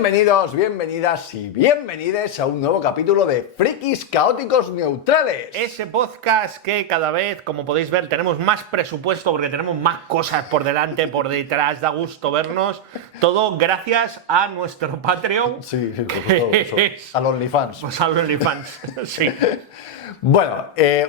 Bienvenidos, bienvenidas y bienvenides a un nuevo capítulo de Frikis Caóticos Neutrales. Ese podcast que cada vez, como podéis ver, tenemos más presupuesto porque tenemos más cosas por delante, por detrás, da gusto vernos. Todo gracias a nuestro Patreon. Sí, por supuesto, eso. Al OnlyFans. Pues al OnlyFans, sí. Bueno,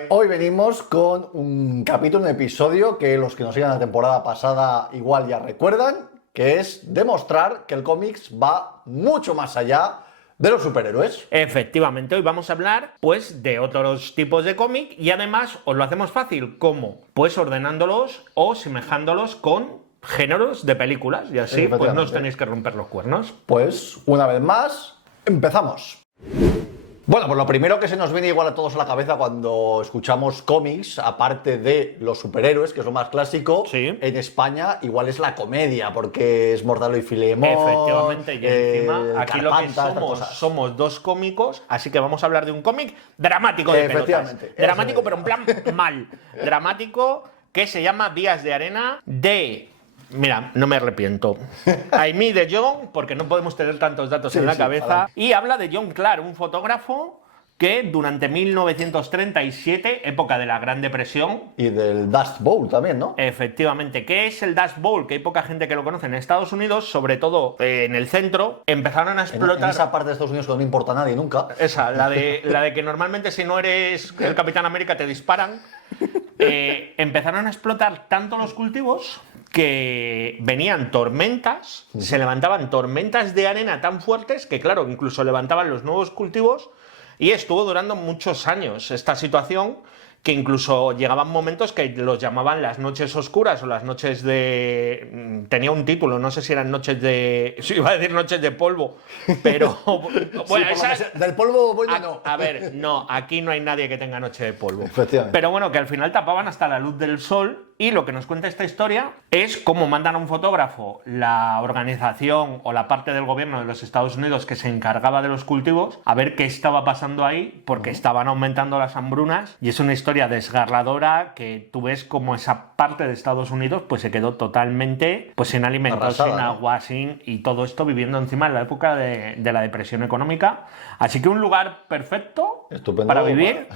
hoy venimos con un capítulo, un episodio que los que nos sigan la temporada pasada igual ya recuerdan, que es demostrar que el cómics va mucho más allá de los superhéroes. Efectivamente, hoy vamos a hablar pues de otros tipos de cómic y además os lo hacemos fácil. ¿Cómo? Pues ordenándolos o semejándolos con géneros de películas y así pues no os tenéis que romper los cuernos. Pues una vez más, empezamos. Bueno, pues lo primero que se nos viene igual a todos a la cabeza cuando escuchamos cómics, aparte de los superhéroes, que es lo más clásico, sí, en España igual es la comedia, porque es Mortadelo y Filemón. Efectivamente, y encima aquí Carpanta, lo que somos dos cómicos, así que vamos a hablar de un cómic dramático de pelotas. Dramático, pero en plan mal. Dramático, que se llama Días de Arena de... Mira, no me arrepiento. Aimee de John, porque no podemos tener tantos datos en la cabeza. Adelante. Y habla de John Clark, un fotógrafo que durante 1937, época de la Gran Depresión... Y del Dust Bowl también, ¿no? Efectivamente. ¿Qué es el Dust Bowl? Que hay poca gente que lo conoce en Estados Unidos, sobre todo en el centro, empezaron a explotar... En esa parte de Estados Unidos que no le importa a nadie nunca. Esa, la de que normalmente si no eres el Capitán América te disparan. Empezaron a explotar tanto los cultivos que venían tormentas, se levantaban tormentas de arena tan fuertes que, claro, incluso levantaban los nuevos cultivos y estuvo durando muchos años esta situación, que incluso llegaban momentos que los llamaban las noches oscuras o las noches de... Tenía un título, no sé si eran noches de... Sí, iba a decir noches de polvo, pero... Bueno, sí, del polvo bueno no. A ver, no, aquí no hay nadie que tenga noche de polvo. Efectivamente. Pero bueno, que al final tapaban hasta la luz del sol. Y lo que nos cuenta esta historia es cómo mandan a un fotógrafo la organización o la parte del gobierno de los Estados Unidos que se encargaba de los cultivos a ver qué estaba pasando ahí, porque estaban aumentando las hambrunas, y es una historia desgarradora que tú ves como esa parte de Estados Unidos pues se quedó totalmente pues sin alimentos, arrasada, sin agua, sin... y todo esto viviendo encima en la época de la depresión económica. Así que un lugar perfecto para vivir.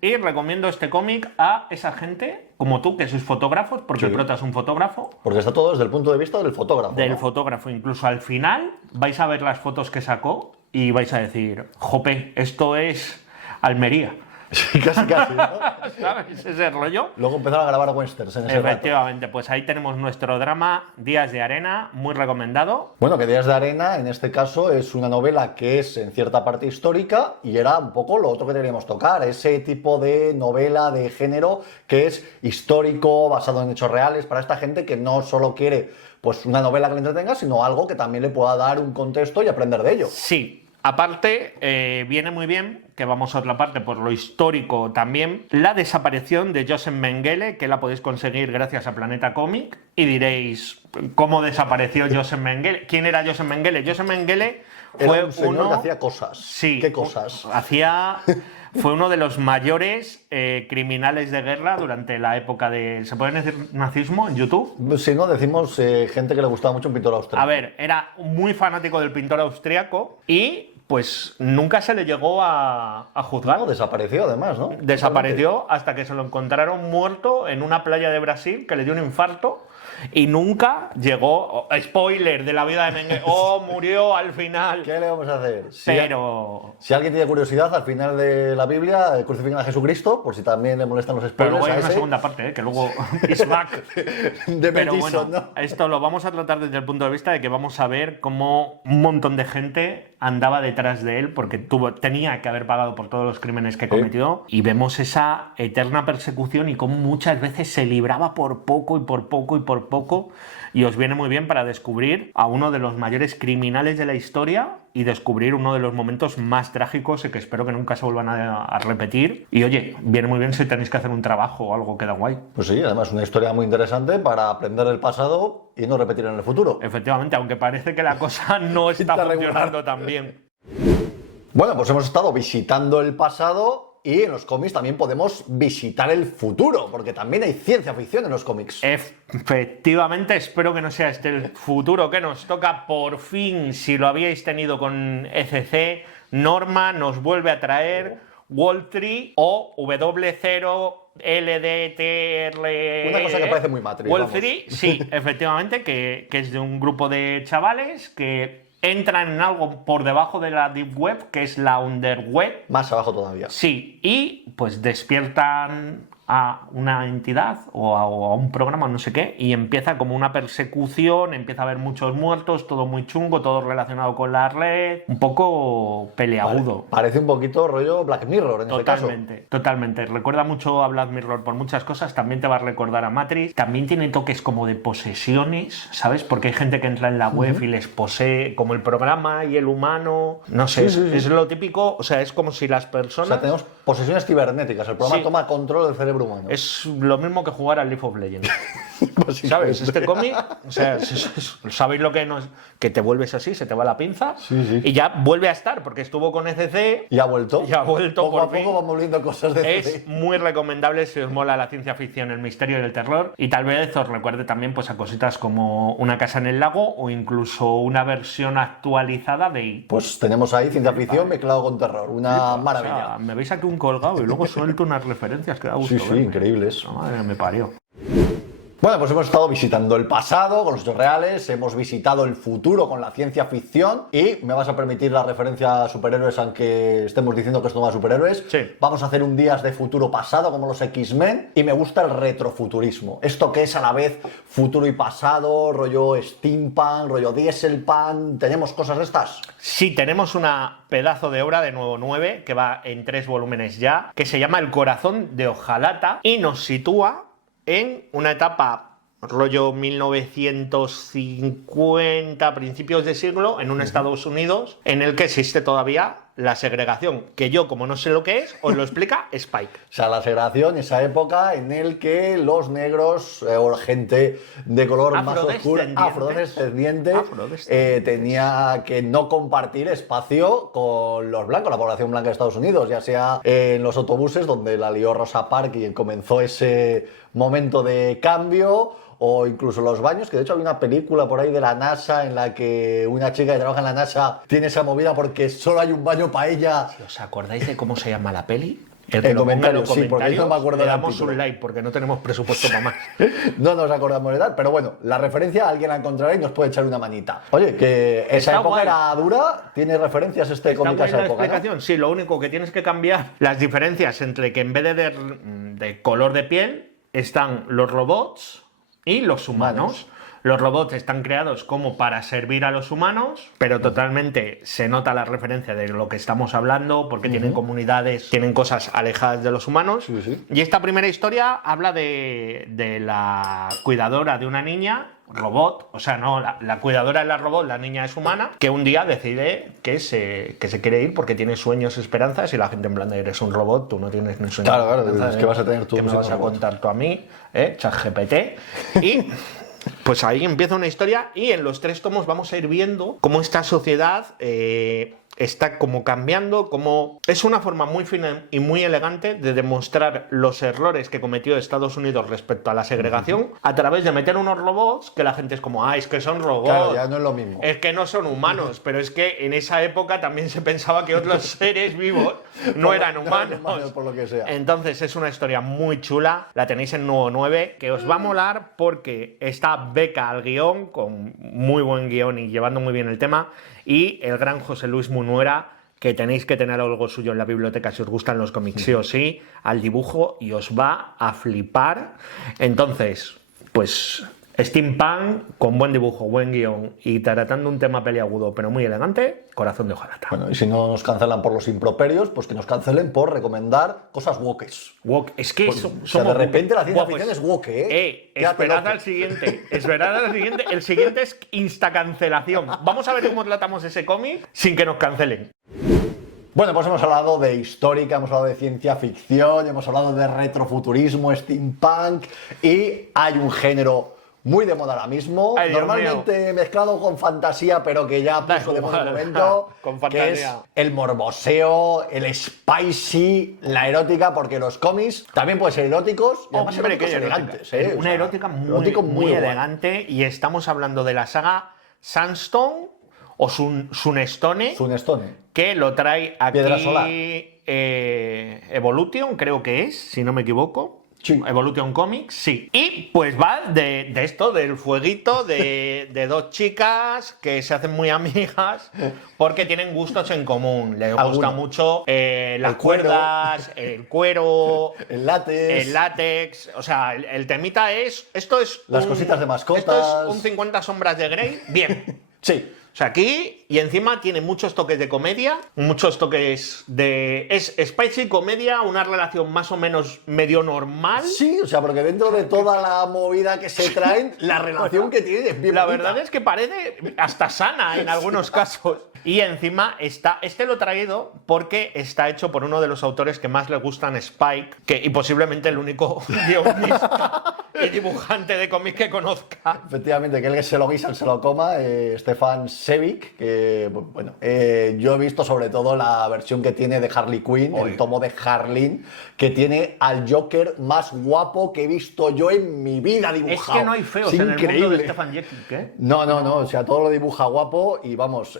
Y recomiendo este cómic a esa gente como tú, que sois fotógrafos, porque sí, el prota es un fotógrafo. Porque está todo desde el punto de vista del fotógrafo. Del fotógrafo. Incluso al final vais a ver las fotos que sacó y vais a decir, jope, esto es Almería. Sí, casi, ¿no? ¿Sabes ese rollo? Luego empezaron a grabar westerns en ese Efectivamente, rato. Pues ahí tenemos nuestro drama Días de Arena, muy recomendado. Bueno, que Días de Arena, en este caso, es una novela que es en cierta parte histórica y era un poco lo otro que deberíamos tocar, ese tipo de novela de género que es histórico, basado en hechos reales, para esta gente que no solo quiere pues una novela que le entretenga, sino algo que también le pueda dar un contexto y aprender de ello. Sí. Aparte, viene muy bien, que vamos a otra parte por lo histórico también, la desaparición de Joseph Mengele, que la podéis conseguir gracias a Planeta Cómic. Y diréis, ¿cómo desapareció Joseph Mengele? ¿Quién era Joseph Mengele? Joseph Mengele fue un señor que hacía cosas. Sí. ¿Qué cosas? Fue uno de los mayores criminales de guerra durante la época de... ¿Se puede decir nazismo en YouTube? Si no, decimos gente que le gustaba mucho un pintor austriaco. A ver, era muy fanático del pintor austriaco y pues nunca se le llegó a juzgar. No, desapareció además, ¿no? Desapareció hasta que se lo encontraron muerto en una playa de Brasil, que le dio un infarto. Y nunca llegó, spoiler de la vida de Mengele, murió al final. ¿Qué le vamos a hacer? Si alguien tiene curiosidad, al final de la Biblia crucifican a Jesucristo, por si también le molestan los spoilers. Pero luego hay una segunda parte, que luego is back. Pero bueno, ¿no? Esto lo vamos a tratar desde el punto de vista de que vamos a ver cómo un montón de gente andaba detrás de él porque tenía que haber pagado por todos los crímenes que cometió, y vemos esa eterna persecución y cómo muchas veces se libraba por poco y por poco y por poco, y os viene muy bien para descubrir a uno de los mayores criminales de la historia y descubrir uno de los momentos más trágicos y que espero que nunca se vuelvan a repetir. Y oye, viene muy bien si tenéis que hacer un trabajo o algo, queda guay. Pues sí, además una historia muy interesante para aprender del pasado y no repetir en el futuro. Efectivamente, aunque parece que la cosa no está funcionando tan bien. Bueno, pues hemos estado visitando el pasado y en los cómics también podemos visitar el futuro, porque también hay ciencia ficción en los cómics. Efectivamente, espero que no sea este el futuro que nos toca. Por fin, si lo habíais tenido con ECC, Norma nos vuelve a traer Wall 3 o W0 LDTR. Una cosa que parece muy Matrix. Wall 3, sí, efectivamente, que es de un grupo de chavales que entran en algo por debajo de la Deep Web, que es la Underweb. Más abajo todavía. Sí, y pues despiertan a una entidad o a un programa, no sé qué, y empieza como una persecución, empieza a haber muchos muertos, todo muy chungo, todo relacionado con la red, un poco peleagudo. Vale. Parece un poquito rollo Black Mirror en este caso. Totalmente. Recuerda mucho a Black Mirror por muchas cosas, también te va a recordar a Matrix, también tiene toques como de posesiones, ¿sabes? Porque hay gente que entra en la web y les posee, como el programa y el humano, no sé, es lo típico, o sea, es como si las personas... O sea, tenemos posesiones cibernéticas, el programa toma control del cerebro humano. Es lo mismo que jugar al League of Legends. ¿Sabes? Este cómic, o sea, ¿sabéis lo que nos... que te vuelves así, se te va la pinza y ya vuelve a estar, porque estuvo con ECC y ha vuelto. Poco a poco vamos viendo cosas de ECC. Es muy recomendable si os mola la ciencia ficción, el misterio y el terror, y tal vez os recuerde también pues a cositas como Una casa en el lago o incluso una versión actualizada de... Pues tenemos ahí ciencia ficción mezclado con terror, una maravilla. O sea, me veis aquí un colgado y luego suelto unas referencias que da gusto. Sí, increíble eso. Madre, me parió. Bueno, pues hemos estado visitando el pasado con los hechos reales, hemos visitado el futuro con la ciencia ficción y me vas a permitir la referencia a superhéroes, aunque estemos diciendo que esto no va a superhéroes. Sí. Vamos a hacer un días de futuro pasado como los X-Men y me gusta el retrofuturismo. Esto que es a la vez futuro y pasado, rollo steampunk, rollo dieselpunk, ¿tenemos cosas de estas? Sí, tenemos una pedazo de obra de nuevo 9 que va en 3 volúmenes ya, que se llama El corazón de Ojalata y nos sitúa en una etapa rollo 1950, principios de siglo, en un Estados Unidos en el que existe todavía la segregación, que yo, como no sé lo que es, os lo explica Spike. O sea, la segregación, esa época en el que los negros o gente de color más oscuro, afrodescendiente, tenía que no compartir espacio con los blancos, la población blanca de Estados Unidos, ya sea en los autobuses, donde la lió Rosa Parks y comenzó ese momento de cambio, o incluso los baños, que de hecho hay una película por ahí de la NASA en la que una chica que trabaja en la NASA tiene esa movida porque solo hay un baño para ella. ¿Os acordáis de cómo se llama la peli? El que lo ponga en los comentarios, sí, porque yo no me acuerdo le damos un like porque no tenemos presupuesto para más. No nos acordamos de tal, pero bueno, la referencia alguien la encontrará y nos puede echar una manita. Oye, que esa época era dura, ¿tiene referencias este cómic a esa época? Explicación, ¿no? Sí, lo único que tienes que cambiar las diferencias entre que en vez de color de piel están los robots y los humanos. Los robots están creados como para servir a los humanos, pero totalmente se nota la referencia de lo que estamos hablando, porque tienen comunidades, tienen cosas alejadas de los humanos. Y esta primera historia habla de la cuidadora de una niña, robot, o sea, no, la cuidadora es la robot, la niña es humana, que un día decide que se quiere ir porque tiene sueños, esperanzas, y la gente en plan de eres un robot, tú no tienes ni sueños. Claro, es que vas a tener tú. ¿Qué me vas a contar tú a mí? ChatGPT. Y pues ahí empieza una historia y en los 3 tomos vamos a ir viendo cómo esta sociedad está como cambiando, como es una forma muy fina y muy elegante de demostrar los errores que cometió Estados Unidos respecto a la segregación a través de meter unos robots que la gente es como, es que son robots. Claro, ya no es lo mismo. Es que no son humanos, pero es que en esa época también se pensaba que otros seres vivos no eran humanos. Por lo que sea. Entonces es una historia muy chula, la tenéis en Nuevo 9, que os va a molar porque está Beca al guión, con muy buen guión y llevando muy bien el tema, y el gran José Luis Munuera, que tenéis que tener algo suyo en la biblioteca si os gustan los cómics, sí o sí, al dibujo, y os va a flipar. Entonces, pues steampunk con buen dibujo, buen guión y tratando un tema peliagudo pero muy elegante, Corazón de Ojalata. Bueno, y si no nos cancelan por los improperios, pues que nos cancelen por recomendar cosas wokes. Es que de repente la ciencia ficción es woke, esperad al siguiente, el siguiente es instacancelación. Vamos a ver cómo tratamos ese cómic sin que nos cancelen. Bueno, pues hemos hablado de histórica, hemos hablado de ciencia ficción, hemos hablado de retrofuturismo, steampunk, y hay un género muy de moda ahora mismo, Ay, Dios normalmente mezclado con fantasía, pero que ya puso de moda un momento, Con que es fantasía. el morboseo, el spicy, la erótica, porque los cómics también pueden ser eróticos y además Hombre, qué eróticos erótica. elegantes. ¿eh? O Una sea, erótica muy, erótico muy guay. elegante, y estamos hablando de la saga Sunstone o Sunstone, Sunstone. que lo trae aquí Piedra solar. Evolution, creo que es, si no me equivoco. Sí. Evolution Comics, sí. Y pues va de esto, del fueguito, de dos chicas que se hacen muy amigas porque tienen gustos en común. Les gusta Alguno. mucho las El cuero. cuerdas, el cuero, El látex. el látex. O sea, el temita es. Esto es. Las cositas de mascotas. Esto es un 50 sombras de Grey. Bien. Sí. O sea, aquí, y encima tiene muchos toques de comedia, muchos toques de... Es spicy comedia, una relación más o menos medio normal. Sí, o sea, porque dentro de toda la movida que se traen, la relación que tienen es bien La bonita. verdad es que parece hasta sana en algunos casos. Y encima este lo he traído porque está hecho por uno de los autores que más le gustan, Spike, y posiblemente el único guionista y dibujante de cómic que conozca. Efectivamente, que el que se lo guisa, se lo coma, Stefan Sevic, que, bueno, yo he visto sobre todo la versión que tiene de Harley Quinn, Oye. el tomo de Harleen, que tiene al Joker más guapo que he visto yo en mi vida Es dibujado. que no hay feos Es en el mundo de increíble. Stefan Jekic, ¿eh? No, o sea, todo lo dibuja guapo y vamos,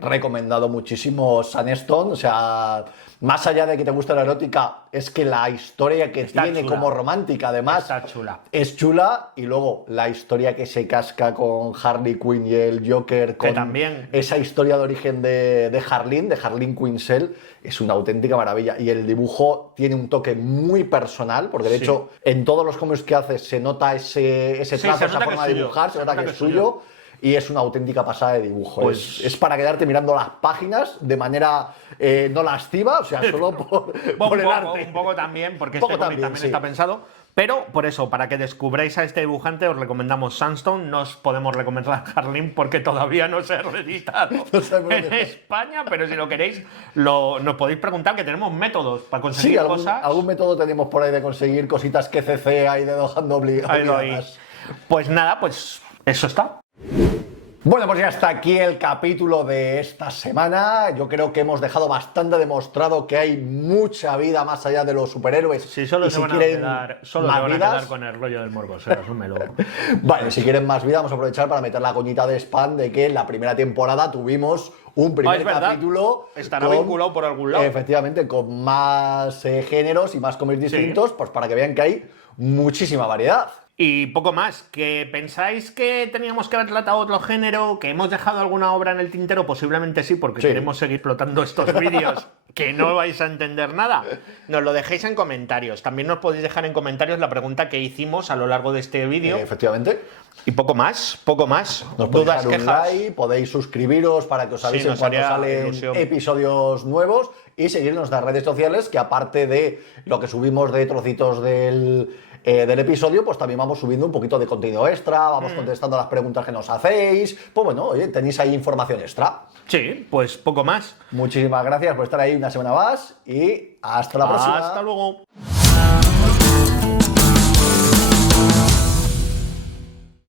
recomendado muchísimo Sunstone, o sea, más allá de que te guste la erótica, es que la historia que Está tiene chula. como romántica, además, Está chula. es chula, y luego la historia que se casca con Harley Quinn y el Joker, con también. esa historia de origen de Harleen Quinzel, es una auténtica maravilla. Y el dibujo tiene un toque muy personal, porque de Sí. hecho en todos los cómics que hace se nota ese Sí, trazo, se esa nota que forma es de suyo, dibujar, se nota que es suyo. Y es una auténtica pasada de dibujo. Pues- Es para quedarte mirando las páginas de manera no lasciva, o sea, solo por el arte. Un poco también, porque Un poco este cómic también, también sí. está pensado. Pero por eso, para que descubráis a este dibujante, os recomendamos Sunstone. No os podemos recomendar a Harleen porque todavía no se ha reeditado No sabemos en dónde está. España, pero si lo queréis, nos podéis preguntar, que tenemos métodos para Sí, conseguir algún, cosas. algún método tenemos por ahí de conseguir cositas que CC ha ido dejando Ahí lo hay. obligadas. Pues nada, pues eso está. Bueno, pues ya está aquí el capítulo de esta semana. Yo creo que hemos dejado bastante demostrado que hay mucha vida más allá de los superhéroes. Si solo y se si van a quieren quedar, solo más se van a vidas, quedar con el rollo del morboseo, asúmelo. Vale, si quieren más vida, vamos a aprovechar para meter la coñita de spam de que en la primera temporada tuvimos un primer es verdad. capítulo. Estará vinculado por algún lado. Efectivamente, con más géneros y más cómics distintos, pues para que vean que hay muchísima variedad. Y poco más, que pensáis que teníamos que haber tratado otro género, que hemos dejado alguna obra en el tintero, posiblemente sí, porque Sí. queremos seguir explotando estos vídeos que no vais a entender nada. Nos lo dejéis en comentarios. También nos podéis dejar en comentarios la pregunta que hicimos a lo largo de este vídeo. Efectivamente. Y poco más, poco más. Nos podéis Dudas, dar un quejas. like, podéis suscribiros para que os Sí, avisen nos cuando haría salen ilusión. episodios nuevos y seguirnos en las redes sociales, que aparte de lo que subimos de trocitos del episodio, pues también vamos subiendo un poquito de contenido extra, vamos contestando las preguntas que nos hacéis. Pues bueno, oye, tenéis ahí información extra. Sí, pues poco más. Muchísimas gracias por estar ahí una semana más y hasta la próxima. Hasta luego.